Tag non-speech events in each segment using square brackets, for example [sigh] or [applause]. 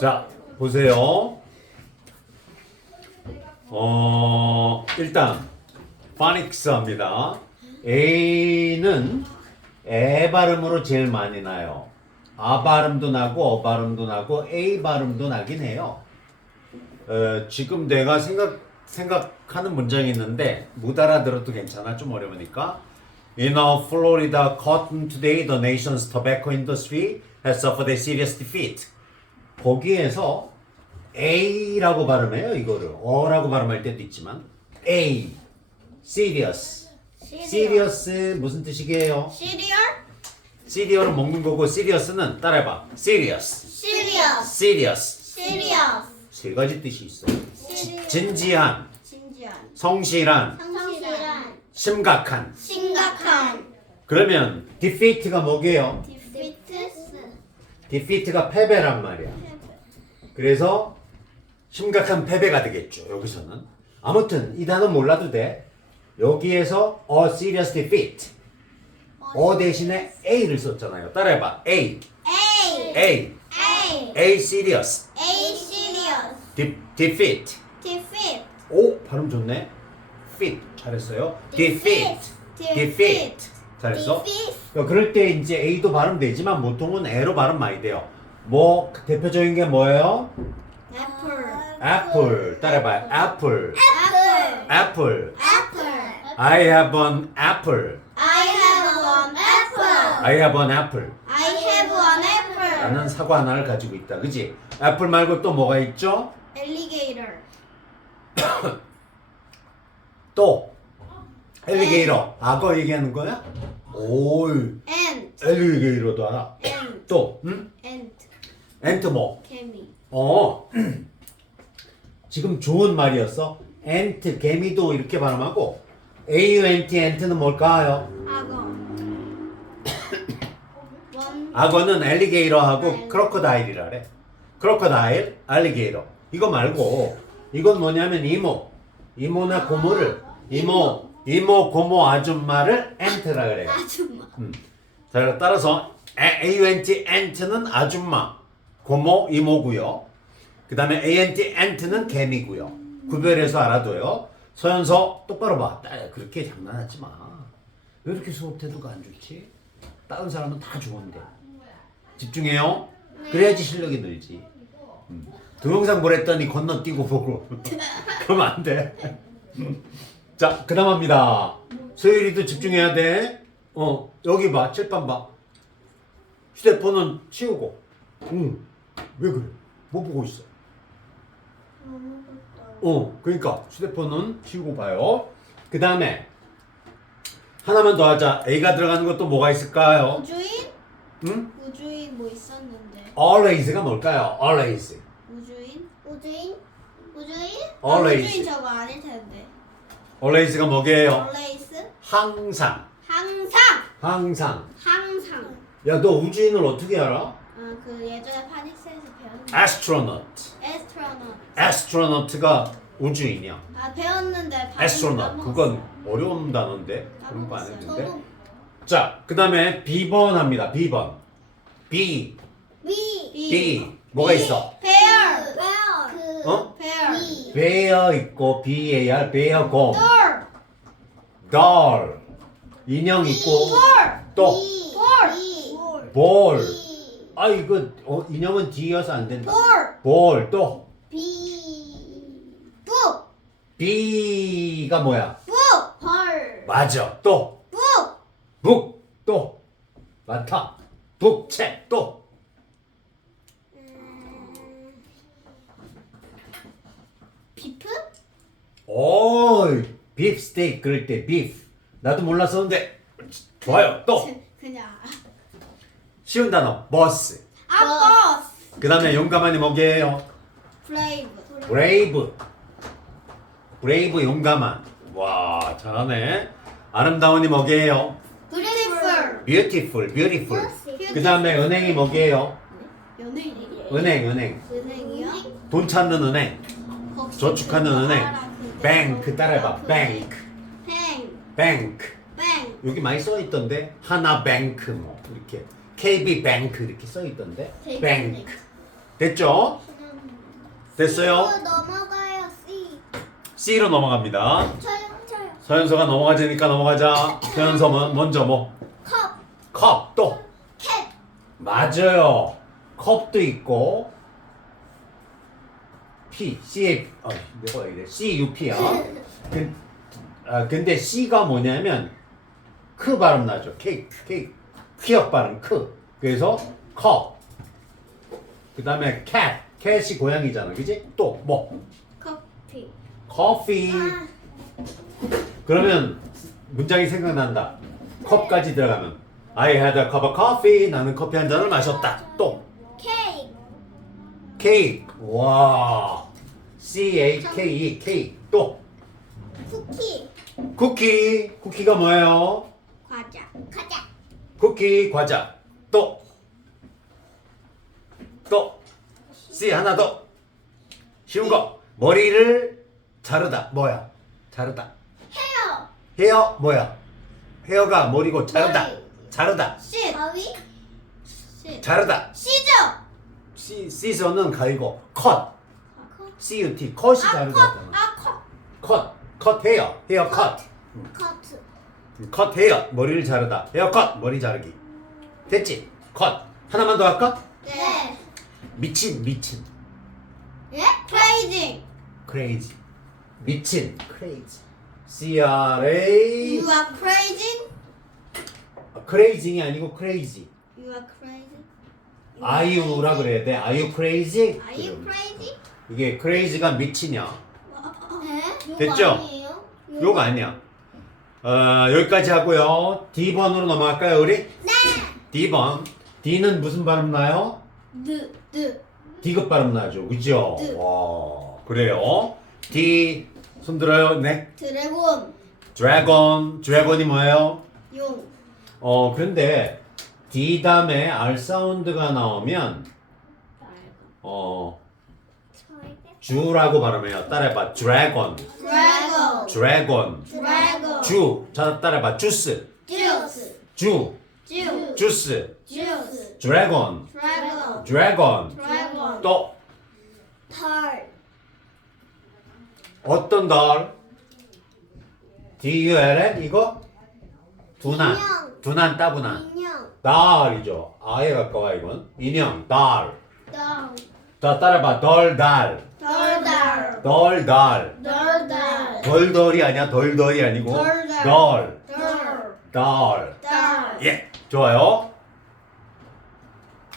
자, 보세요. 어, 일단 파닉스 합니다. A는 에 발음으로 제일 많이 나요. 아 발음도 나고 어 발음도 나고 A 발음도 나긴 해요. 어, 지금 내가 생각 생각하는 문장이 있는데 못 알아들어도 괜찮아 좀 어려우니까. In uh, Florida, cotton today, the nation's tobacco industry has suffered a serious defeat. 거기에서 A라고 발음해요 이거를. 어라고 발음할 때도 있지만. A, serious, serious. 무슨 뜻이게요? 시리얼? 시리얼은 먹는 거고 serious는 따라해봐. Serious, 시리어스 serious. 시리어스 세 가지 뜻이 있어. 시리어스 진지한, 진지한. 성실한, 성실한. 심각한. 심각한. 그러면 defeat가 뭐게요? 디피트스 defeat가 패배란 말이야. 그래서 심각한 패배가 되겠죠. 여기서는 아무튼 이 단어 몰라도 돼. 여기에서 a serious defeat. 어 대신에 A를 썼잖아요. 따라해봐. A, A A, A A serious, A 시리어스 De- defeat. 디피트 오 발음 좋네. fit 잘했어요. defeat, defeat 잘했어. 디피트 야, 그럴 때 이제 A도 발음되지만 보통은 A로 발음 많이 돼요. 뭐 대표적인 게 뭐예요? 애플 apple 따라해봐요. apple, 애플 apple. 애플 I have an apple. I have one apple I have an apple. I have one apple 나는 사과 하나를 가지고 있다. 그지? 애플 말고 또 뭐가 있죠? 엘리게이터 또 엘리게이터. 악어 얘기하는 거야? 오, ant 엘리게이터도 알아. ant 또, 응? ant 뭐? 개미 어. [clears throat] 지금 좋은 말이었어. 앤트, 개미도 이렇게 발음하고 A-U-N-T, 앤트는 뭘까요? 악어 원 [clears throat] 악어는 엘리게이터하고 네. 크로커다일이라래. 크로커다일, 알리게이터. 이거 말고 이건 뭐냐면 이모, 이모나 고모를 이모, 이모, 고모 아줌마를 앤트라 그래요. 아줌마 음. 자, 따라서 A-U-N-T, 앤트는 아줌마, 고모, 이모고요. 그 다음에 A-N-T, 앤트는 개미고요. 구별해서 알아둬요. 서연서 똑바로 봐. 딸, 그렇게 장난하지 마. 왜 이렇게 수업 태도가 안 좋지? 다른 사람은 다 좋은데. 집중해요. 그래야지 실력이 늘지. 음. 동영상 보랬더니 건너뛰고 보고. [laughs] 그러면 안 돼. [laughs] 자, 그 다음 합니다. 소율이도 집중해야 돼. 어, 여기 봐. 칠판 봐. 휴대폰은 치우고. 응. 왜 그래? 뭐 보고 있어? 어, 그러니까 휴대폰은 치우고 봐요. 그 다음에 하나만 더 하자. A가 들어가는 것도 뭐가 있을까요? 우주인 응? 우주인 뭐 있었는데 Always가 뭘까요? Always. 우주인 우주인 우주인 Always. 우주인 저거 아닐 텐데 Always가 뭐게요? always 항상. 항상 항상. 항상 야, 너 우주인을 어떻게 알아? 아 그 예전에 파닉스에서 배웠는데 Astronaut. 에스트로넛 Astronaut가 우주인이야. 아 배웠는데 발음 Astronaut. 까먹었어. 그건 어려운 단어인데. 그런 거안 까먹었어요. 했는데. 저도 자, 그 다음에 B번 합니다. B번. B. B B. 뭐가 있어? bear bear 그 어? bear bear 있고 B-A-R, bear 곰. door doll. 인형 있고. door 또. door ball. 아, 이거 어, 인형은 D여서 안 된다. door ball. 또. B book B가 뭐야? book 벌 맞아. 또. book 북. 또. 많다. 북, 책. 또. 비프 오, 비프 스테이크 그럴 때 비프. 나도 몰랐었는데 좋아요. 또 그냥 쉬운 단어 버스. 아 버스 그 다음에 용감한이 뭐게요? 브레이브 브레이브. 브레이브 용감한. 와 잘하네. 아름다운이 뭐게요? 뷰티풀 beautiful, beautiful. 그 다음에 은행이 뭐게요? 연예인이에요 은행, 은행. 은행이요? 돈 찾는 은행. 저축하는 은행. bank 따라해봐. bank, 뱅 bank. 뱅 여기 많이 써 있던데 하나 뱅크 뭐 이렇게 KB 뱅크 이렇게 써 있던데 뱅크 됐죠? 됐어요? 넘어가요. C. C로 넘어갑니다. 저요. 저요. 서현서가 넘어가자니까 넘어가자. 서현서 먼- 먼저 뭐? 컵. 컵 또. 캣. 맞아요. 컵도 있고 P, C, 어, 내가 이래 C, U, P야. [laughs] 그, 아, 근데 C가 뭐냐면 크 발음 나죠. K, K, 퀴역 발음 크. 그래서 컵. 그 다음에 cat, cat이 고양이잖아, 그지? 또 뭐? 커피. 커피. 그러면 문장이 생각난다. 컵까지 들어가면 I had a cup of coffee. 나는 커피 한 잔을 마셨다. 또 케이크. 케이크. 와. C A K E 케이크. 또 쿠키. 쿠키. 쿠키가 뭐예요? 과자. 과자. 쿠키 과자. 또 또. C 하나 더. 쉬운 거. 머리를 자르다. 뭐야? 자르다. 헤어. 헤어 뭐야? 헤어가 머리고 자르다. 머리. 자르다. 시. 가위. 시. 자르다. 시저. 시 시저는 가위고 컷. C U T 컷이 아, 자르다. 컷. 아, 컷. 컷. 컷 헤어. 헤어 컷. 커트. 컷 헤어. 머리를 자르다. 헤어 컷. 머리 자르기. 됐지? 컷. 하나만 더 할까? 네. 미친 미친. 예? 크레이지. crazy. 미친 crazy. C R A You are crazy. crazy이 아니고 crazy. You are crazy. Are you라 그래야 돼. Are you crazy? Are you crazy? 이게 crazy가 미치냐? 네? 됐죠? 아니에요? 욕 아니야. 어, 여기까지 하고요. D번으로 넘어갈까요, 우리? 네. D번. D는 무슨 발음 나요? 드. 드. D급 발음 나죠. 그죠? 네. 와, 그래요. D 손 들어요. 네. 드래곤. 드래곤. 드래곤이 뭐예요? 용. 어, 그런데 D 다음에 R 사운드가 나오면 어, 주라고 발음해요. 따라해봐. 드래곤. 드래곤. 드래곤. 드래곤. 주. 자, 따라해봐. 주스. 주스. 주. 주. 주스. 주스. 드래곤. 드래곤. 드래곤. 드래곤. 또 털. 어떤 달? D U L N 이거 두난. 인형. 두난 따분한. 인형. 달이죠. 아예 가까워 이건. 인형. 달. 덩. 자 따라봐. 덜 달. 덜 달. 덜 달. 덜달. 덜덜이 아니야. 덜덜이 아니고 덜달. 덜. 덜. 달. 달. 예. 좋아요.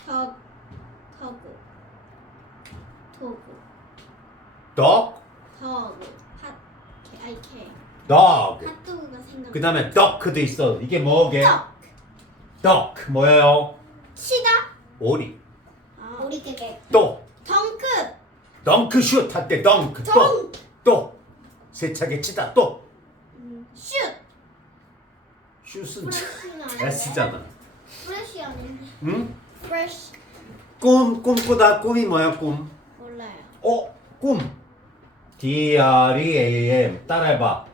덕. 터구. 토구. 덕. 덕. 핫. 아이 케. dog. 핫도그가 생각. 그 다음에 duck도 있어. 이게 뭐게? 덕. duck 뭐예요? 치다. 오리. 아. 우리 깨게. 또 덩크. 덩크슛 할 때 덩크 또. 덩. 또 세차게 치다 또. 슛. 슛은 프레쉬는 아닌데. S잖아. 프레쉬 아닌데. 응? 프레쉬. 꿈 꿈꾸다 꿈이 뭐야 꿈? 몰라요. 어 꿈. D R E A M 따라해봐.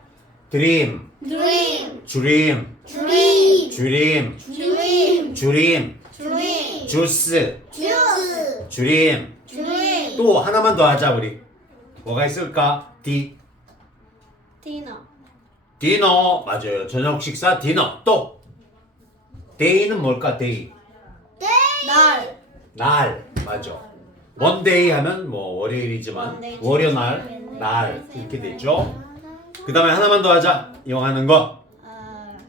드림. 드림. 주림. 드림. 주림. 드림. 주림. 드림. 주스. 주스. 주림. 드림. 또 하나만 더 하자 우리. 뭐가 있을까? D. 디너. 디너 맞아요. 저녁 식사 디너 또. 데이는 뭘까? 데이. 날. 날 맞아. 원데이 하면 뭐 월요일이지만 월요날 주말, 날 wednesday, 이렇게 되죠. 그 다음에 하나만 더 하자. 이용하는 거. 어.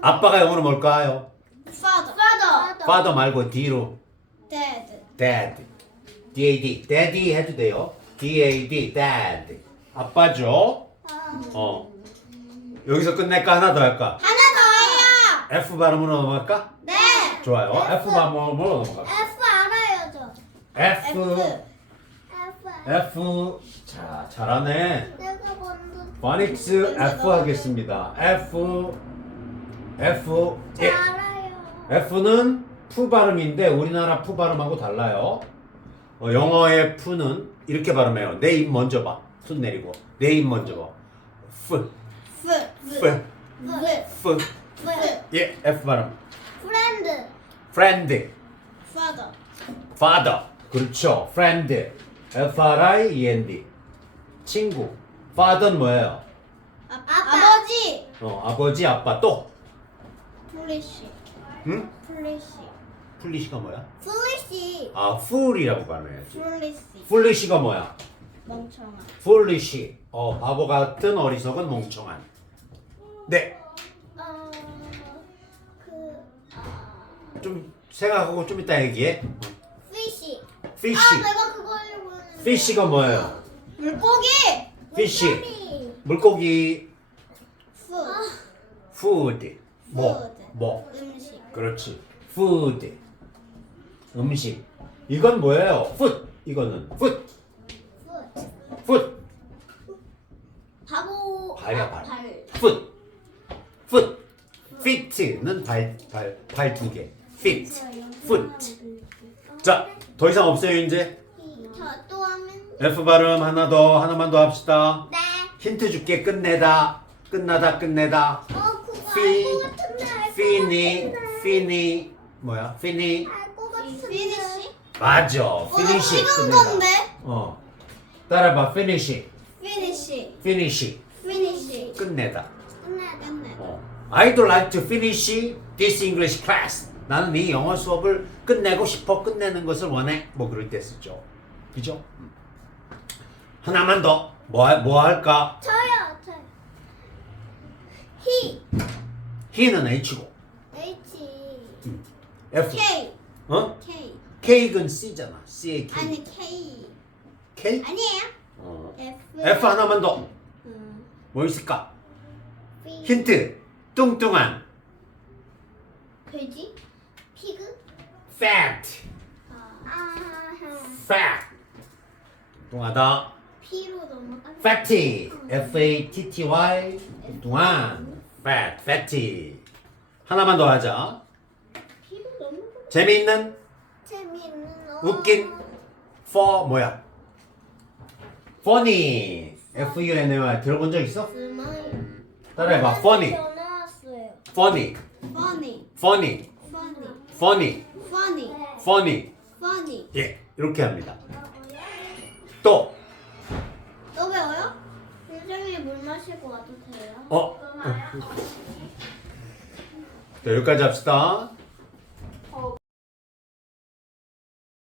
아빠가 영어로 뭘까요? father. father. father 말고 D로 dad. dad. D A D. daddy 해도 돼요. D A D dad. 아빠죠. 어. 여기서 끝낼까 하나 더 할까? 하나 더요. F 발음으로 넘어갈까? 네. 좋아요. F 발음으로 넘어가. F 알아요 저. F F. F 자 잘하네. 내가 먼저. 파닉스 F 하겠습니다. F F 예. 알아요. F는 푸 발음인데 우리나라 푸 발음하고 달라요. 어, 영어의 푸는 이렇게 발음해요. 내 입 먼저 봐. 손 내리고 내입 먼저 봐. F F. F F. F 예 F 발음. friend. Friend, father. father 그렇죠. friend. F-R-I-E-N-D. 친구. father는 뭐예요? 아, 아버지. 어, 아버지, 아빠 또. 플리시. 응? 플리시. 풀리시가 뭐야? 플리시. 아, fool이라고 발음해야지. 플리시. foolish가 뭐야? 멍청한. foolish. 어, 바보 같은 어리석은 멍청한. 네. 어, 그, 어, 좀 생각하고 좀 이따 얘기해. 피시. fish. 아, 내가 그거 했는데. fish가 뭐예요? 물고기. fish. 물고기. 물고기 food. 뭐? food. 뭐? 음식. 그렇지. food. 음식. 이건 뭐예요? food. 이거는 food. 발이야, 아, 발. 발. foot. foot. feet는 발, 발, 발 두 개. feet. foot. 자, 더 이상 없어요, 이제. 저또 하면. F 발음 하나 더, 하나만 더 합시다. 네. 힌트 줄게, 끝내다. 끝나다, 끝내다. 어, 그거 피- 알것 같은데. 알것 피니, 같은데. 피니, 뭐야? 피니. 알것 같은데. 피니시? 맞아. 어, 나 피니시. 찍은 끝내다. 건데. 어. 따라봐. 피니시. 피니시. 피니시. 끝내다. 끝내, 끝내. 어. I'd like to finish this English class. 나는 이 영어 수업을 끝내고 싶어. 끝내는 것을 원해. 뭐 그럴 때 쓰죠. 그죠? 음. 하나만 더. 뭐, 할- 뭐 할까? 저요, 저요. 히. he는 H고. H. F. K. 어? K. K는 C잖아. C의 K. 아니, K. K? 아니에요. 어. F. F 하나만 더. 음. 뭐 있을까? 힌트. 뚱뚱한. 돼지? 피그? fat. 아. fat. 뚱뚱하다. P로 넘어가. fatty. F-A-T-T-Y. 뚱뚱한. fat. fatty. 하나만 더 하자. P로 넘어가. 재미있는 재미있는 어. 웃긴. for 뭐야? funny. F-U-N-Y 들어본 적 있어? 스마일. 따라해봐. funny. 전화 왔어요. funny. Funny. funny. Funny. funny. Funny. funny. Funny. 예. 이렇게 합니다. 또. 또 배워요? 선생님이 물 마시고 와도 돼요? 어? 자, 여기까지 합시다.